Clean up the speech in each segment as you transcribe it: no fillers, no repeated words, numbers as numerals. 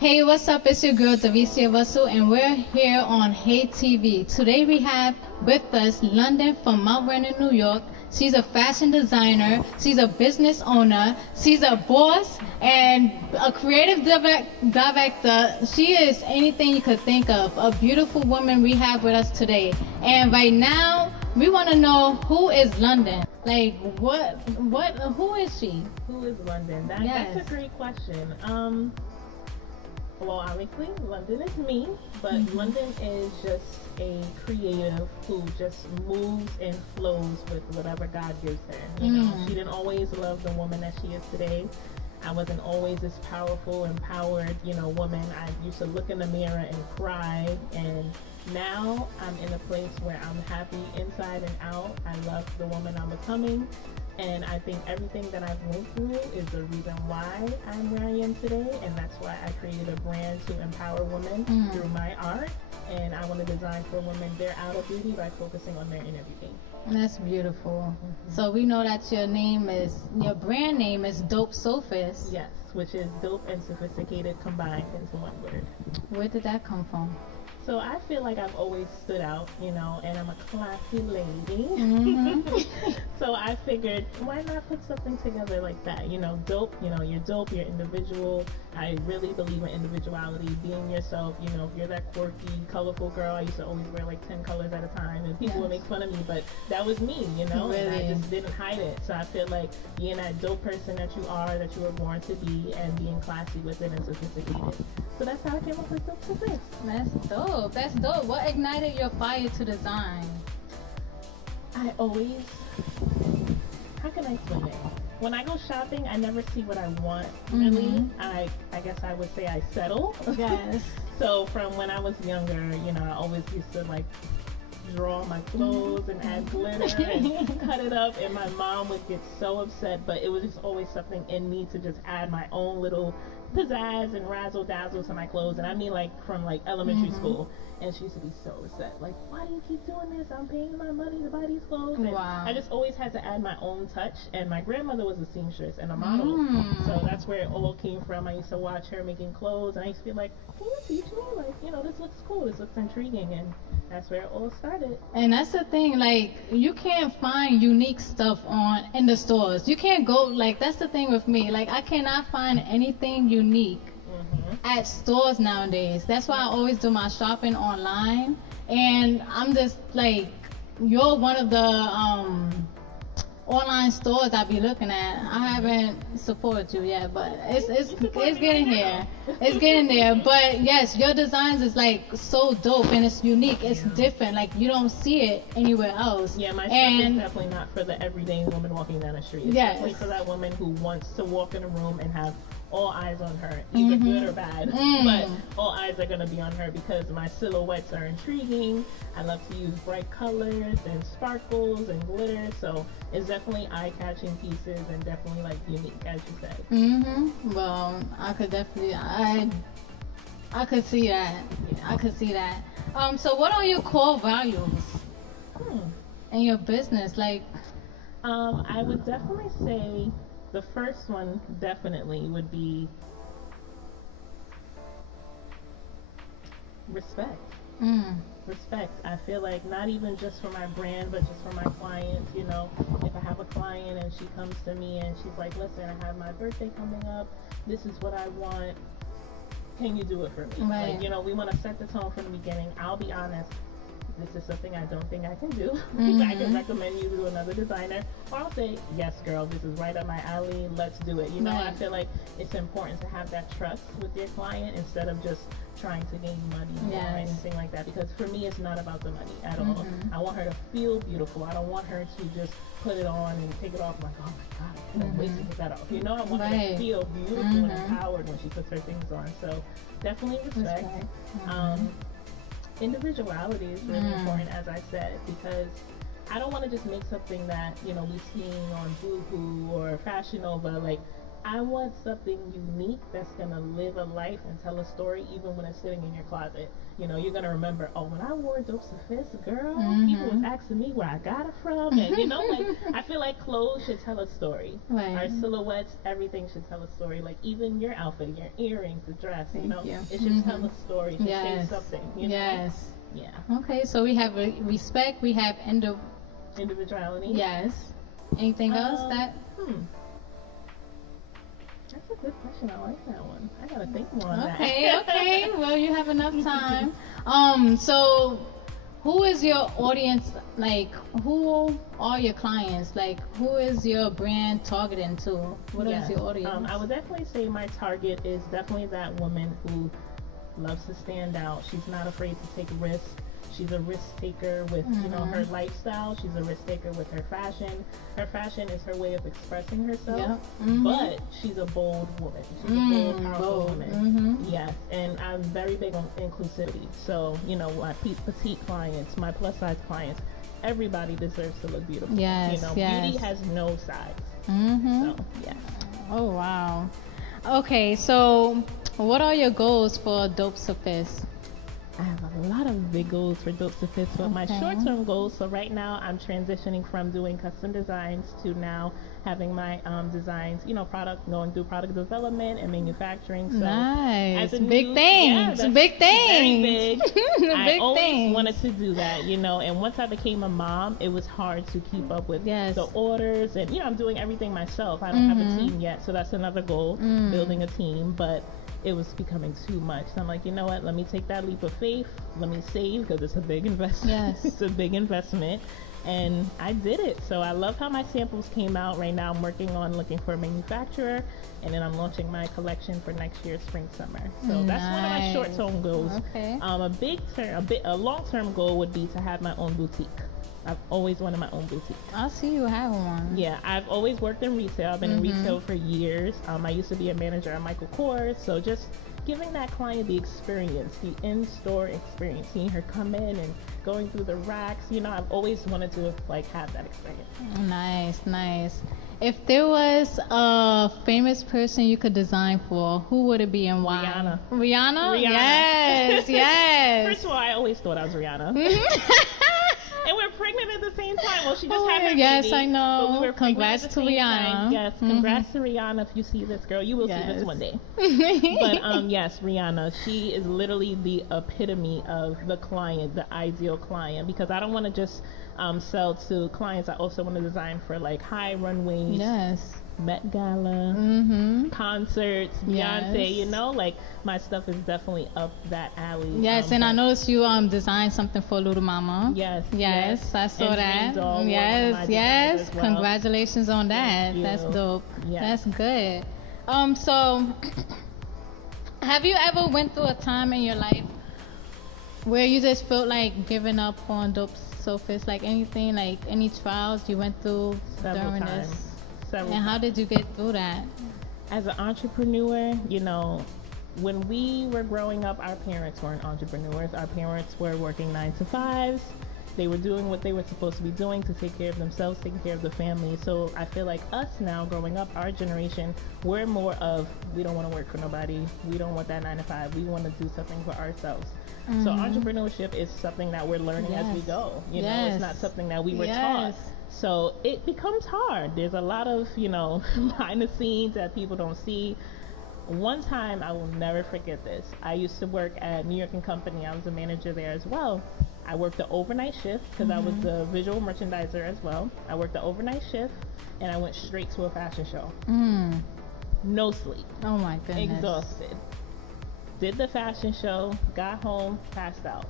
Hey, what's up? It's your girl Daviecia, and we're here on Hey TV. Today we have with us London from Mount Vernon, New York. She's a fashion designer, she's a business owner, she's a boss, and a creative director. She is anything you could think of. A beautiful woman we have with us today. And right now, we want to know, who is London? Like, who is she? Who is London? Yes. That's a great question. Well, obviously, London is me, but London is just a creative who just moves and flows with whatever God gives her. You know, she didn't always love the woman that she is today. I wasn't always this powerful, empowered, woman. I used to look in the mirror and cry, and now I'm in a place where I'm happy inside and out. I love the woman I'm becoming. And I think everything that I've went through is the reason why I'm where I am today. And that's why I created a brand to empower women through my art. And I want to design for women their outer beauty by focusing on their inner beauty. That's beautiful. So we know that your brand name is Dope Sophist. Yes, which is dope and sophisticated combined into one word. Where did that come from? So I feel like I've always stood out, and I'm a classy lady. So I figured, why not put something together like that? Dope, you're dope, you're individual. I really believe in individuality, being yourself. If you're that quirky, colorful girl, I used to always wear like 10 colors at a time, and people would make fun of me, but that was me, Really? And I just didn't hide it. So I feel like being that dope person that you are, that you were born to be, and being classy with it and sophisticated. So that's how I came up with Dope Sophist. That's dope. That's dope. What ignited your fire to design? I always, how can I explain it? When I go shopping, I never see what I want, really. I guess I would say I settle. Yes. So from when I was younger, I always used to like draw my clothes and add glitter and cut it up, and my mom would get so upset, but it was just always something in me to just add my own little pizzazz and razzle dazzle to my clothes. And I mean, like, from like elementary school. And she used to be so upset, like, why do you keep doing this? I'm paying my money to buy these clothes. And I just always had to add my own touch. And my grandmother was a seamstress and a model, so that's where it all came from. I used to watch her making clothes, and I used to be like, can you teach me? Like, this looks cool, this looks intriguing. And that's where it all started. And that's the thing, like, you can't find unique stuff in the stores. You can't go, like, that's the thing with me. Like, I cannot find anything unique at stores nowadays. That's why I always do my shopping online. And I'm just like, you're one of the online stores I be looking at. I haven't supported you yet, but it's getting here. It's getting there. But yes, your designs is like so dope, and it's unique. It's different. Like, you don't see it anywhere else. Yeah, my stuff is definitely not for the everyday woman walking down the street. It's definitely for that woman who wants to walk in a room and have all eyes on her, either good or bad, but all eyes are going to be on her because my silhouettes are intriguing. I love to use bright colors and sparkles and glitter, so it's definitely eye-catching pieces and definitely like unique, as you said. Well, I could definitely, I could see that. I could see that. So what are your core values in your business? Like, I would definitely say the first one definitely would be respect. Respect. I feel like not even just for my brand, but just for my clients. If I have a client and she comes to me and she's like, listen, I have my birthday coming up, this is what I want, can you do it for me? Right. Like, we want to set the tone from the beginning. I'll be honest, this is something I don't think I can do. I can recommend you to another designer, or I'll say, yes, girl, this is right up my alley, let's do it. I feel like it's important to have that trust with your client instead of just trying to gain money or anything like that, because for me, it's not about the money at all. I want her to feel beautiful. I don't want her to just put it on and take it off like, oh my God, I can't wait to put that off. I want her to feel beautiful and empowered when she puts her things on. So definitely respect. Individuality is really important, as I said, because I don't want to just make something that, we've seen on Boohoo or Fashion Nova. Like, I want something unique that's gonna live a life and tell a story, even when it's sitting in your closet. You know, you're gonna remember, oh, when I wore Daviecia, girl, people was asking me where I got it from, and you know, like I feel like clothes should tell a story. Right. Our silhouettes, everything should tell a story. Like even your outfit, your earrings, the dress, Thank you know, you. it should tell a story. It should say Yes. something. You know? Yes. Yeah. Okay, so we have respect. We have Individuality. Yes. Anything else that? That's a good question. I like that one. I gotta think more on Okay, that. okay. Well, you have enough time. So who is your audience? Like, who are your clients? Like, who is your brand targeting to? What is your audience? I would definitely say my target is definitely that woman who loves to stand out. She's not afraid to take risks. She's a risk taker with you know her lifestyle. She's a risk taker with her fashion. Her fashion is her way of expressing herself. But she's a bold woman. She's a bold, powerful woman. Yes, and I'm very big on inclusivity. So you know, my petite clients, my plus size clients, everybody deserves to look beautiful. Yes, you know, yes. beauty has no size. So yeah. Oh wow. Okay, so what are your goals for Dope Sophists? I have a lot of big goals for Dope Sophists, but my short-term goals, so right now I'm transitioning from doing custom designs to now having my designs, you know, going through product development and manufacturing. So Nice. as a Big new- things. yeah, Big things. Very big. I Big always things. wanted to do that, you know, and once I became a mom, it was hard to keep up with the orders, and you know, I'm doing everything myself. I don't have a team yet, so that's another goal, building a team, but it was becoming too much. So I'm like, you know what? Let me take that leap of faith. Let me save, because it's a big investment. Yes. It's a big investment. And I did it. So I love how my samples came out. Right now I'm working on looking for a manufacturer, and then I'm launching my collection for next year's spring summer. So that's one of my short-term goals. Okay. A long-term goal would be to have my own boutique. I've always wanted my own boutique. I see you have one. Yeah, I've always worked in retail. I've been in retail for years. I used to be a manager at Michael Kors. So just giving that client the experience, the in-store experience, seeing her come in and going through the racks. You know, I've always wanted to like have that experience. Nice, nice. If there was a famous person you could design for, who would it be and why? Rihanna. Rihanna? Yes, yes. First of all, I always thought I was Rihanna. And we're pregnant at the same time. Well, she just had her baby. Yes, I know. But we were Congrats at the to same Rihanna. time. Yes, congrats to Rihanna. If you see this, girl, you will see this one day. But yes, Rihanna, she is literally the epitome of the client, the ideal client, because I don't want to just sell to clients. I also want to design for like high runways. Yes. Met Gala, concerts, Beyonce, you know, like my stuff is definitely up that alley. Yes, and I noticed you designed something for Little Mama. Yes, I saw and that. Doll, Yes. as well. Congratulations on that. That's dope. Yes. That's good. So have you ever went through a time in your life where you just felt like giving up on Dope Sophists, like anything, like any trials you went through during this? And how did you get through that? As an entrepreneur, you know, when we were growing up, our parents weren't entrepreneurs. Our parents were working 9 to 5s. They were doing what they were supposed to be doing to take care of themselves, taking care of the family. So I feel like us now, growing up, our generation, we're more of, we don't want to work for nobody. We don't want that 9 to 5. We want to do something for ourselves. So entrepreneurship is something that we're learning as we go. You know, it's not something that we were taught. So it becomes hard. There's a lot of, you know, behind the scenes that people don't see. One time, I will never forget this. I used to work at New York & Company. I was a manager there as well. I worked the overnight shift because I was the visual merchandiser as well. I worked the overnight shift, and I went straight to a fashion show. No sleep. Oh my goodness. Exhausted. Did the fashion show, got home, passed out.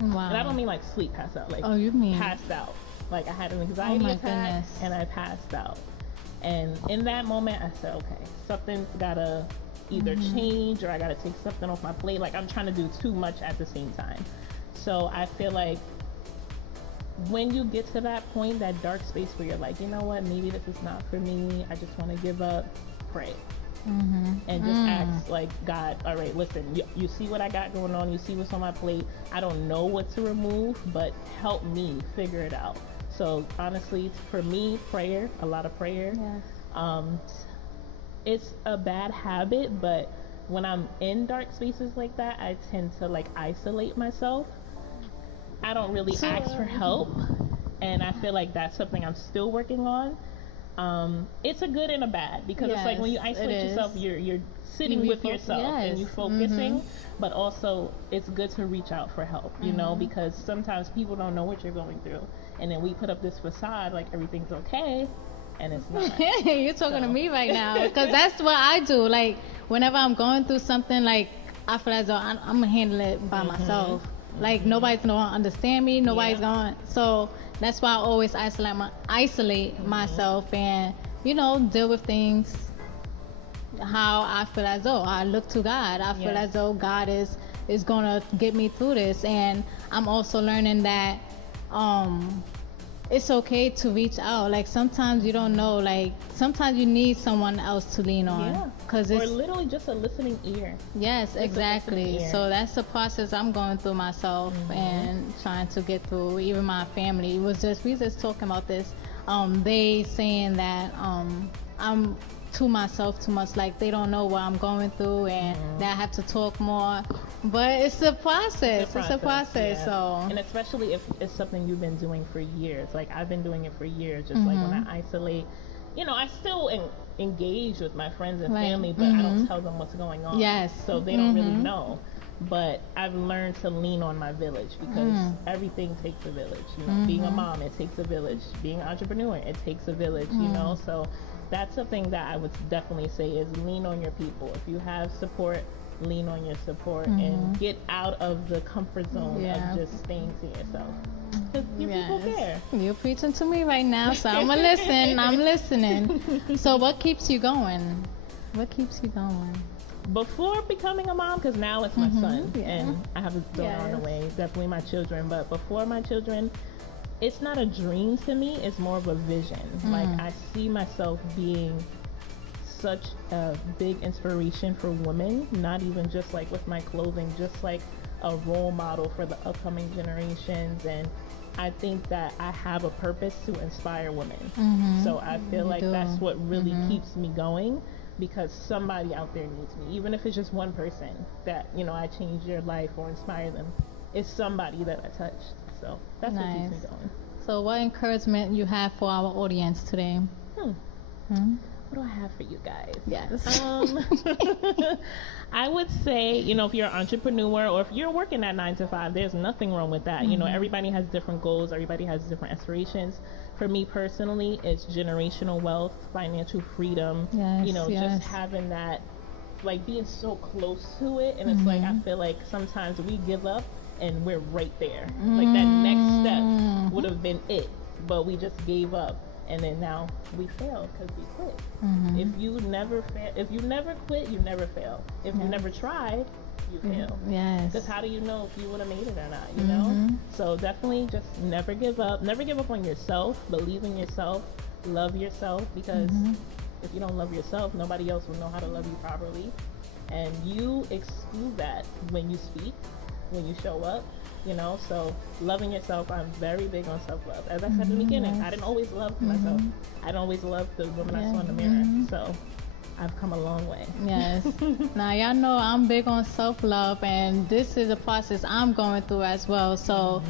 Wow. And I don't mean like sleep, passed out. Like, you mean passed out. Like I had an anxiety attack and I passed out. And in that moment, I said, okay, something's gotta either change or I gotta take something off my plate. Like I'm trying to do too much at the same time. So I feel like when you get to that point, that dark space where you're like, you know what, maybe this is not for me. I just want to give up. Pray. And just ask, like, God, all right, listen, you see what I got going on. You see what's on my plate. I don't know what to remove, but help me figure it out. So honestly, for me, prayer, a lot of prayer. it's a bad habit, but when I'm in dark spaces like that, I tend to like isolate myself. I don't really ask for help, and I feel like that's something I'm still working on. It's a good and a bad, because it's like when you isolate yourself, you're sitting with yourself and you focusing, but also it's good to reach out for help, you know, because sometimes people don't know what you're going through, and then we put up this facade like everything's okay, and it's not. You're talking to me right now, because that's what I do. Like whenever I'm going through something, like I feel as though I'm gonna handle it by myself. Like nobody's gonna understand me, nobody's going. So that's why I always isolate myself, and you know, deal with things how I feel as though I look to God. I feel as though God is gonna get me through this, and I'm also learning that it's okay to reach out. Like sometimes you don't know, like sometimes you need someone else to lean on, because or literally just a listening ear. Yes, exactly. So that's the process I'm going through myself and trying to get through. Even my family, we just talking about this. They saying that I'm to myself too much, like they don't know what I'm going through, and that I have to talk more. But it's a process. It's a process. So, and especially if it's something you've been doing for years. Like I've been doing it for years. Just like when I isolate, you know, I still engage with my friends and family, but I don't tell them what's going on. Yes. So they don't really know. But I've learned to lean on my village, because everything takes a village. You know, being a mom, it takes a village. Being an entrepreneur, it takes a village. You know, so that's something that I would definitely say is lean on your people. If you have support, lean on your support and get out of the comfort zone of just staying to yourself. Because your people care. You're preaching to me right now, so I'm gonna listen. I'm listening. So what keeps you going? What keeps you going? Before becoming a mom, because now it's my son, and I have a daughter on the way, definitely my children, but before my children, it's not a dream to me, it's more of a vision. Like I see myself being such a big inspiration for women, not even just like with my clothing, just like a role model for the upcoming generations. And I think that I have a purpose to inspire women. So I feel like that's what really keeps me going, because somebody out there needs me, even if it's just one person that, you know, I change their life or inspire them. It's somebody that I touched. So that's what keeps me going. So what encouragement you have for our audience today? What do I have for you guys? Yes. I would say, you know, if you're an entrepreneur or if you're working at 9 to 5, there's nothing wrong with that. You know, everybody has different goals. Everybody has different aspirations. For me personally, it's generational wealth, financial freedom, you know, just having that, like being so close to it. And it's like, I feel like sometimes we give up and we're right there. Like that next step would have been it, but we just gave up. And then now we fail because we quit. If you never quit, you never fail. If you never tried, you fail. Because how do you know if you would have made it or not, you know? So definitely just never give up. Never give up on yourself. Believe in yourself. Love yourself, because if you don't love yourself, nobody else will know how to love you properly. And you exclude that when you speak, when you show up. You know, so loving yourself, I'm very big on self-love. As I said in the beginning, I didn't always love myself. I didn't always love the woman I saw in the mirror. So I've come a long way. Yes. Now, y'all know I'm big on self-love, and this is a process I'm going through as well. So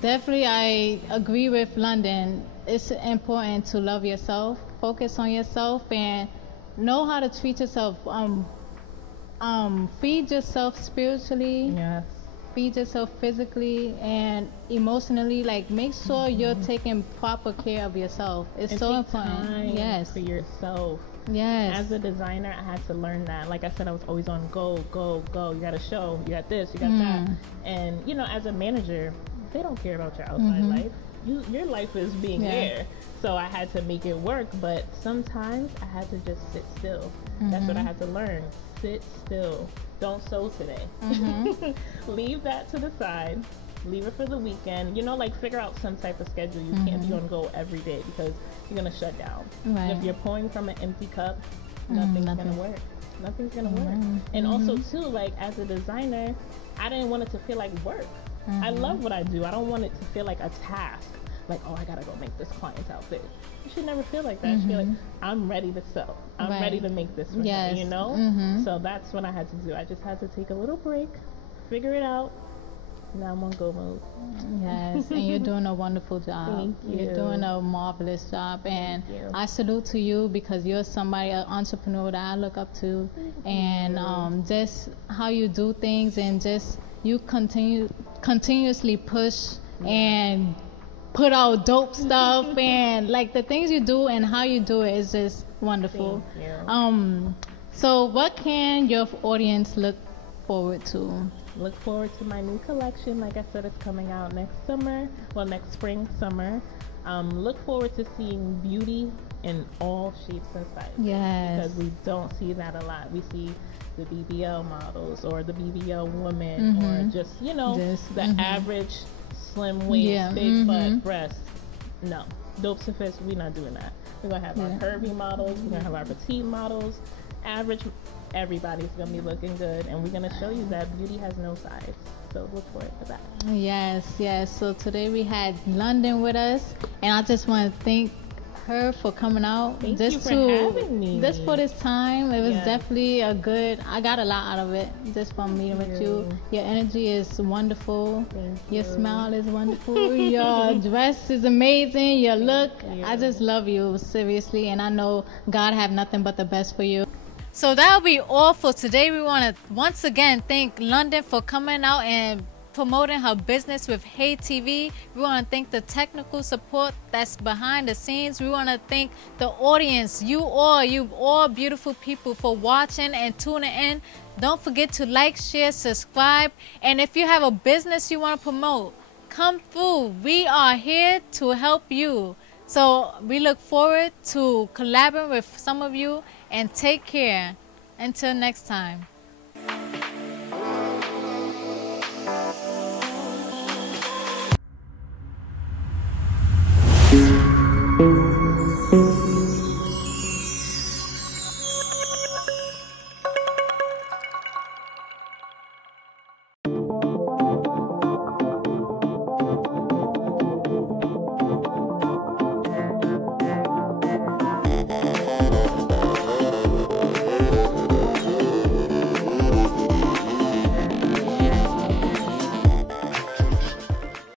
definitely I agree with London. It's important to love yourself, focus on yourself, and know how to treat yourself. Feed yourself spiritually. Yes. Feed yourself physically and emotionally. Like, make sure you're taking proper care of yourself. It's and so take important. Time yes. for yourself. Yes. As a designer, I had to learn that. Like I said, I was always on go, go, go. You got to show. You got this. You got that. And you know, as a manager, they don't care about your outside life. Your life is being there. So I had to make it work. But sometimes I had to just sit still. That's what I had to learn. Sit still. Don't sew today. Leave that to the side. Leave it for the weekend. You know, like figure out some type of schedule. You can't be on go every day because you're going to shut down. Right. If you're pouring from an empty cup, nothing's going to work. Nothing's going to work. And also, too, like as a designer, I didn't want it to feel like work. I love what I do. I don't want it to feel like a task. like, oh, I gotta go make this client's outfit. You should never feel like that. You should feel like, I'm ready to sell. I'm ready to make this for her, you know? So that's what I had to do. I just had to take a little break, figure it out. Now I'm on go mode. Yes, and you're doing a wonderful job. Thank you. You're doing a marvelous job, and I salute to you because you're somebody, an entrepreneur that I look up to, and just how you do things, and just you continuously push and put out dope stuff, and like the things you do and how you do it is just wonderful. Thank you. So what can your audience look forward to? Look forward to my new collection. Like I said, it's coming out next summer. Well, next spring, summer. Look forward to seeing beauty in all shapes and sizes. Yes. Because we don't see that a lot. We see the BBL models or the BBL woman or just, you know, the average slim waist, big butt, breast. No. Dope Sophists, we're not doing that. We're going to have our curvy models. We're going to have our petite models. Average, everybody's going to be looking good. And we're going to show you that beauty has no size. So look for it for that. Yes. So today we had London with us. And I just want to thank her for coming out. Thank you for having me. Just for this time. It was definitely I got a lot out of it just from meeting with you. Your energy is wonderful. Thank your you. smile is wonderful. Your dress is amazing. Your look, I just love you, seriously. And I know God have nothing but the best for you. So that'll be all for today. We want to once again thank London for coming out and promoting her business with Hey TV. We want to thank the technical support that's behind the scenes. We want to thank the audience, you all beautiful people, for watching and tuning in. Don't forget to like, share, subscribe, and if you have a business you want to promote, come through. We are here to help you. So we look forward to collaborating with some of you, and take care. Until next time. Thank you.